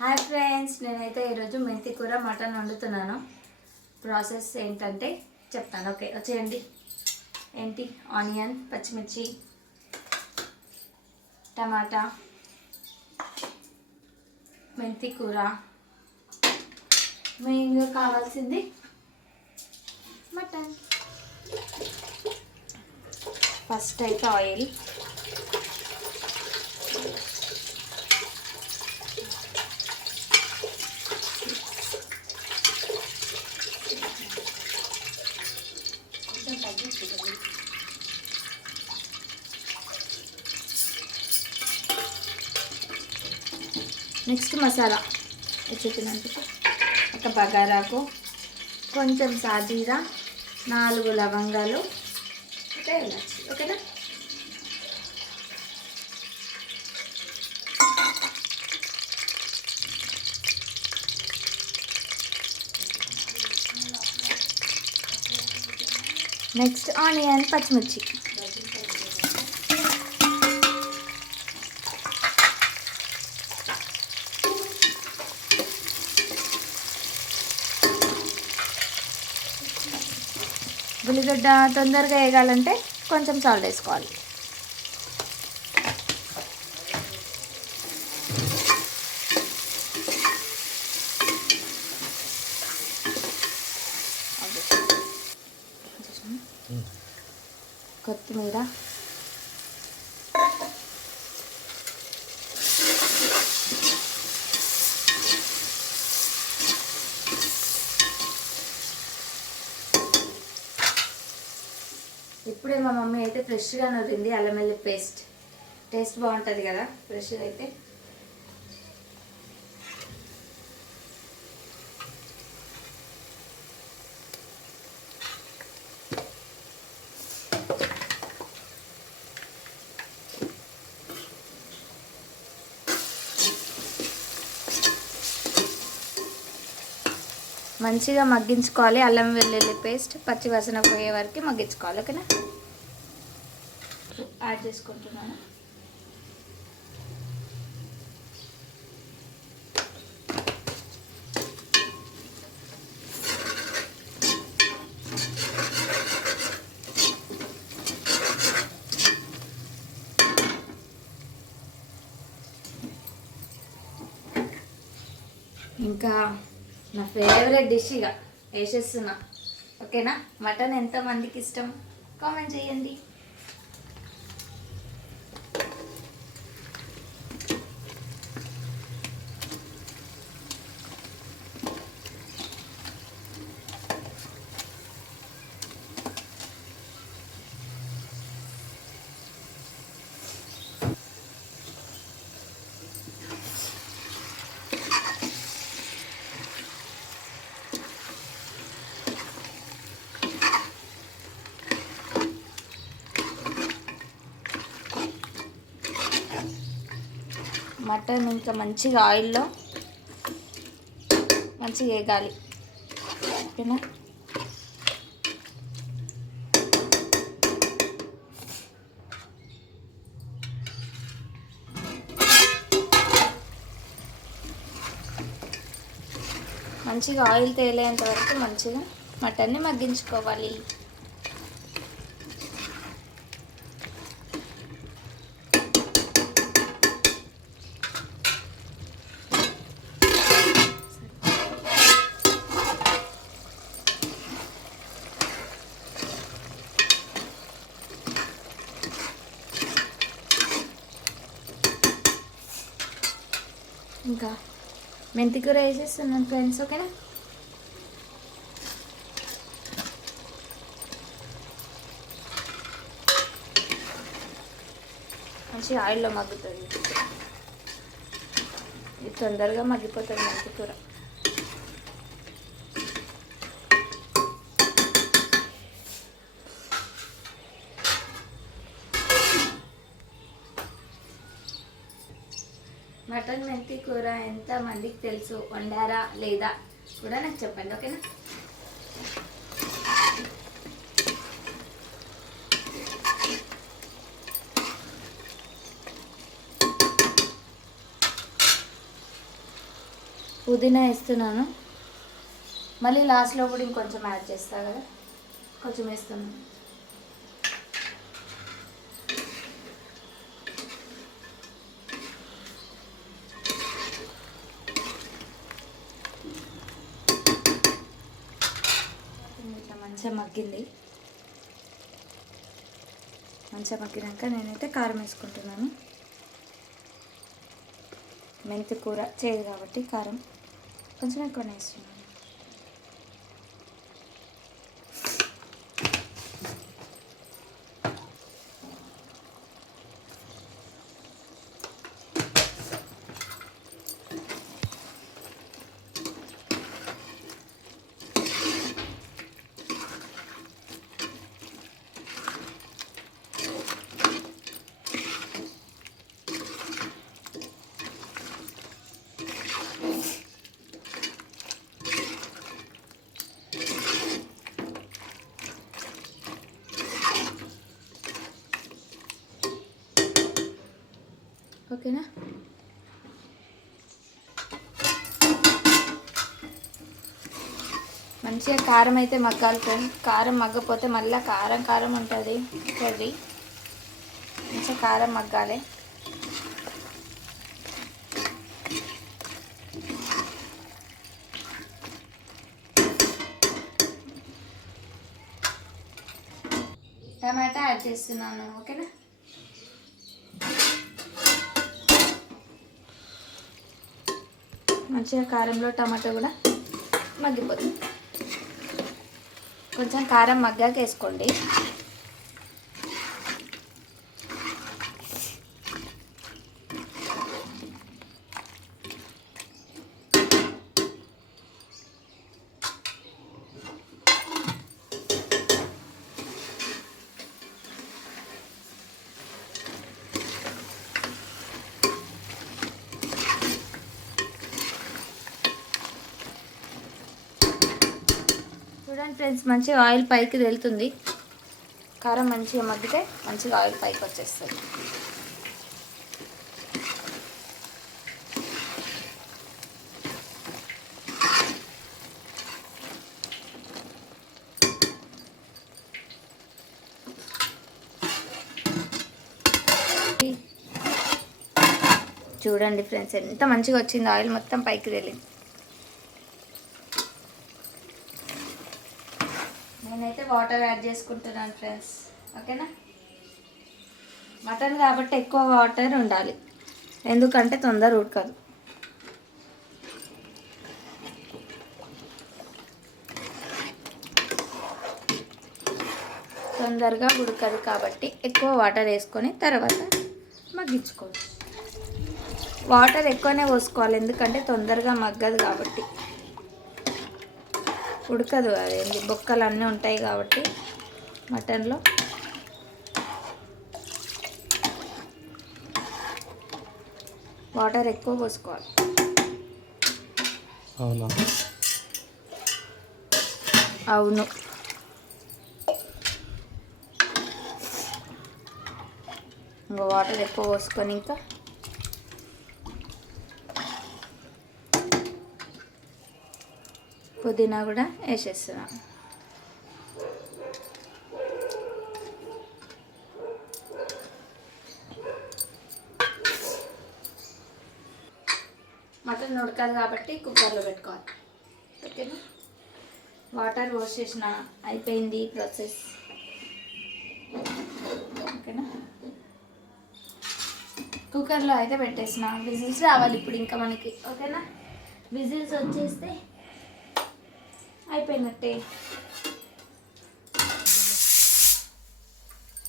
Hi friends నేనైతే ఈరోజు మెంతి కూర మటన్ వండుతున్నాను. ప్రాసెస్ ఏంటంటే చెప్తాను ఓకే? వచ్చేయండి. ఏంటి? ఆనియన్ పచ్చిమిర్చి టమాటా మెంతి కూర. మెయిన్గా కావాల్సింది మటన్. ఫస్ట్ అయితే ఆయిల్. నెక్స్ట్ మసాలా. చెప్పినందుకు ఒక బగారాకు కొంచెం సాజీరా నాలుగు లవంగాలు ఒక ఇలాచి ఓకేనా? నెక్స్ట్ ఆనియన్ పచ్చిమిర్చి. ఉల్లిగడ్డ తొందరగా వేగాలంటే కొంచెం సాల్ట్ వేసుకోవాలి. కొత్తిమీర. ఇప్పుడే మా మమ్మీ అయితే ఫ్రెష్గా నూరింది అల్లం వెల్లుల్లి పేస్ట్. టేస్ట్ బాగుంటుంది కదా ఫ్రెష్గా అయితే. మంచిగా మగ్గించుకోవాలి. అల్లం వెల్లుల్లి పేస్ట్ పచ్చి వాసన పోయే వరకు మగ్గించుకోవాలి. ఓకేనా? యాడ్ చేసుకుంటున్నాను. ఇంకా నా ఫేవరెట్ డిష్ ఇక వేసేస్తున్నా. ఓకేనా మటన్ ఎంతమందికి ఇష్టం? కామెంట్ చేయండి. మటన్ ఇంకా మంచిగా ఆయిల్లో మంచిగా వేగాలి. ఓకేనా? మంచిగా ఆయిల్ తేలేంత వరకు మంచిగా మటన్ని మగ్గించుకోవాలి. ఇంకా మెంతి కూర వేసేస్తున్నాను ఫ్రెండ్స్ ఓకేనా? మంచి ఆయిల్లో మగ్గుతుంది. ఇది తొందరగా మగ్గిపోతుంది మెంతి కూర. మటన్ మెంతి కూర ఎంత మందికి తెలుసు? వండారా లేదా? కూడా నాకు చెప్పండి ఓకేనా? పుదీనా వేస్తున్నాను. మళ్ళీ లాస్ట్లో కూడా ఇంకొంచెం యాడ్ చేస్తా కదా? కొంచెం వేస్తున్నాను ఇట్లా మంచిగా మగ్గింది మంచిగా మగ్గినాక నేనైతే కారం వేసుకుంటున్నాను. మెంతి కూర చేయదు కాబట్టి కారం. కొంచెం ఎక్కువ వేస్తున్నాను. ఓకేనా? మంచిగా కారం అయితే మగ్గాలి కారం మగ్గపోతే మళ్ళీ కారం కారం ఉంటుంది. కర్రీ మంచిగా కారం మగ్గాలి. టమాటా యాడ్ చేస్తున్నాను. ఓకేనా? మంచిగా కారంలో టమాటా కూడా మగ్గిపోతుంది. కొంచెం కారం మగ్గాక వేసుకోండి చూడండి ఫ్రెండ్స్ మంచిగా ఆయిల్ పైకి వెళ్తుంది. కారం మంచిగా మగ్గితే మంచిగా ఆయిల్ పైకి వచ్చేస్తుంది. చూడండి ఫ్రెండ్స్ ఎంత మంచిగా వచ్చింది ఆయిల్ మొత్తం పైకి వెళ్ళింది నేనైతే వాటర్ యాడ్ చేసుకుంటున్నాను ఫ్రెండ్స్. ఓకేనా? మటన్ కాబట్టి ఎక్కువ వాటర్ ఉండాలి. ఎందుకంటే తొందర ఉడకదు. తొందరగా ఉడకదు కాబట్టి ఎక్కువ వాటర్ వేసుకొని తర్వాత మగ్గించుకోవచ్చు. వాటర్ ఎక్కువనే పోసుకోవాలి ఎందుకంటే తొందరగా మగ్గదు కాబట్టి. ఉడకదు అదేంటి బొక్కలు అన్నీ ఉంటాయి కాబట్టి మటన్లో. వాటర్ ఎక్కువ పోసుకోవాలి. అవునా? అవును. ఇంకా వాటర్ ఎక్కువ పోసుకొని ఇంకా పుదీనా కూడా వేసేస్తున్నాం. మటన్ ఉడకదు కాబట్టి కుక్కర్లో పెట్టుకోవాలి. ఓకేనా? వాటర్ పోసేసిన అయిపోయింది ప్రాసెస్. ఓకేనా? కుక్కర్లో అయితే పెట్టేసిన. విజిల్స్ రావాలి ఇప్పుడు ఇంకా మనకి. ఓకేనా? విజిల్స్ వచ్చేస్తే అయిపోయినట్టే.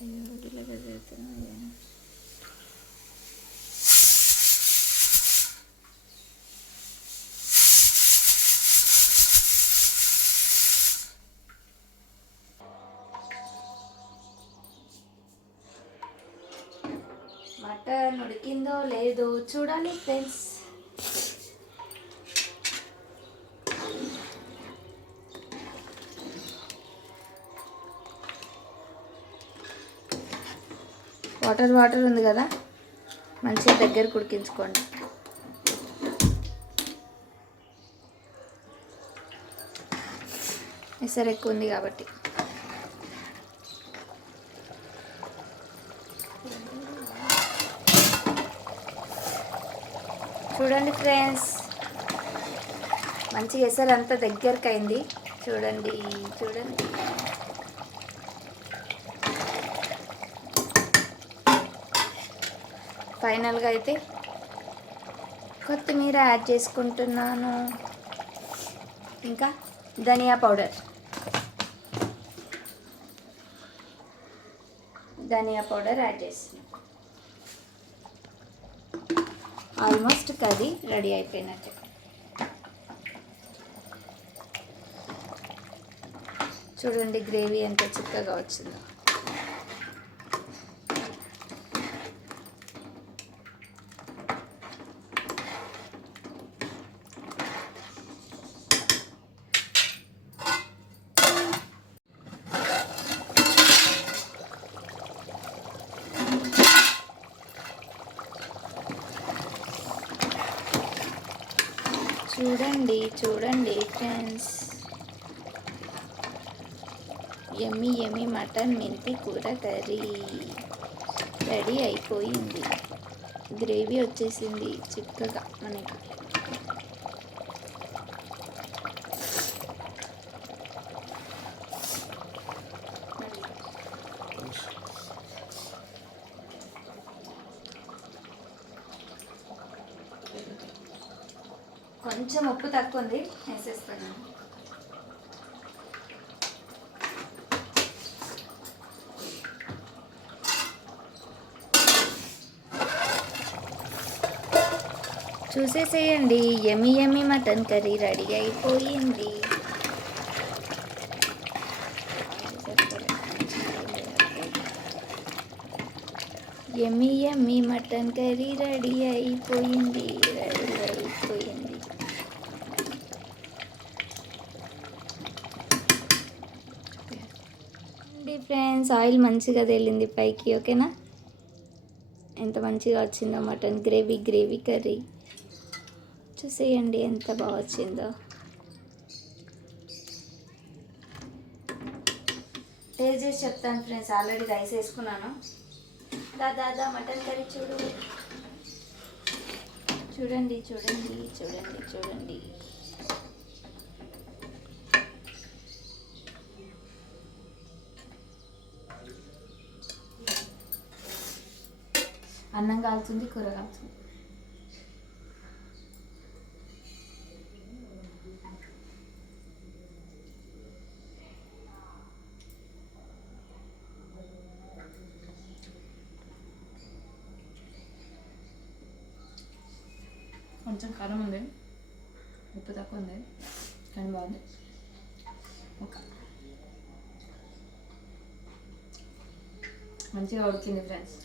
అయ్యో, మటన్ ఉడికిందో లేదో చూడాలి ఫ్రెండ్స్. వాటర్ వాటర్ ఉంది కదా మంచిగా దగ్గర కుడికించుకోండి. ఎసరు ఎక్కువ ఉంది కాబట్టి. చూడండి ఫ్రెండ్స్ మంచిగా ఎసరు అంతా దగ్గరకు అయింది చూడండి చూడండి. ఫైనల్గా అయితే కొత్తిమీర యాడ్ చేసుకుంటున్నాను. ఇంకా ధనియా పౌడర్. ధనియా పౌడర్ యాడ్ చేస్తున్నాను ఆల్మోస్ట్ కర్రీ రెడీ అయిపోయినట్టు. చూడండి గ్రేవీ ఎంత చిక్కగా వచ్చిందో. చూడండి చూడండి ఫ్రెండ్స్ ఎమ్మి ఎమ్మి మటన్ మెంతి కూర కర్రీ. రెడీ అయిపోయింది. గ్రేవీ వచ్చేసింది చిక్కగా మనకి కొంచెం ఉప్పు తక్కువ ఉంది వేసేస్తాను చూసేసేయండి ఎమి ఎమి మటన్ కర్రీ రెడీ అయిపోయింది. ఎమి ఎమి మటన్ కర్రీ రెడీ అయిపోయింది. అండి ఫ్రెండ్స్ ఆయిల్ మంచిగా తేలింది పైకి ఓకేనా? ఎంత మంచిగా వచ్చిందో మటన్ గ్రేవీ గ్రేవీ కర్రీ. చూసేయండి ఎంత బాగా వచ్చిందో. టేస్ట్ చేసి చెప్తాను ఫ్రెండ్స్ ఆల్రెడీ రైస్ వేసుకున్నాను. దా దాదా మటన్ కర్రీ చూడు. చూడండి చూడండి చూడండి చూడండి. అన్నం కాల్చుంది కూర కాల్చుంది. కొంచెం కారం ఉంది. ఉప్పు తక్కువ ఉంది కానీ బాగుంది. ఒక. మంచిగా ఉడికింది ఫ్రెండ్స్.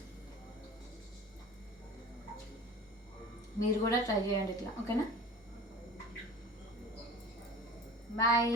మీరు కూడా ట్రై చేయండి ఇట్లా ఓకేనా? బాయ్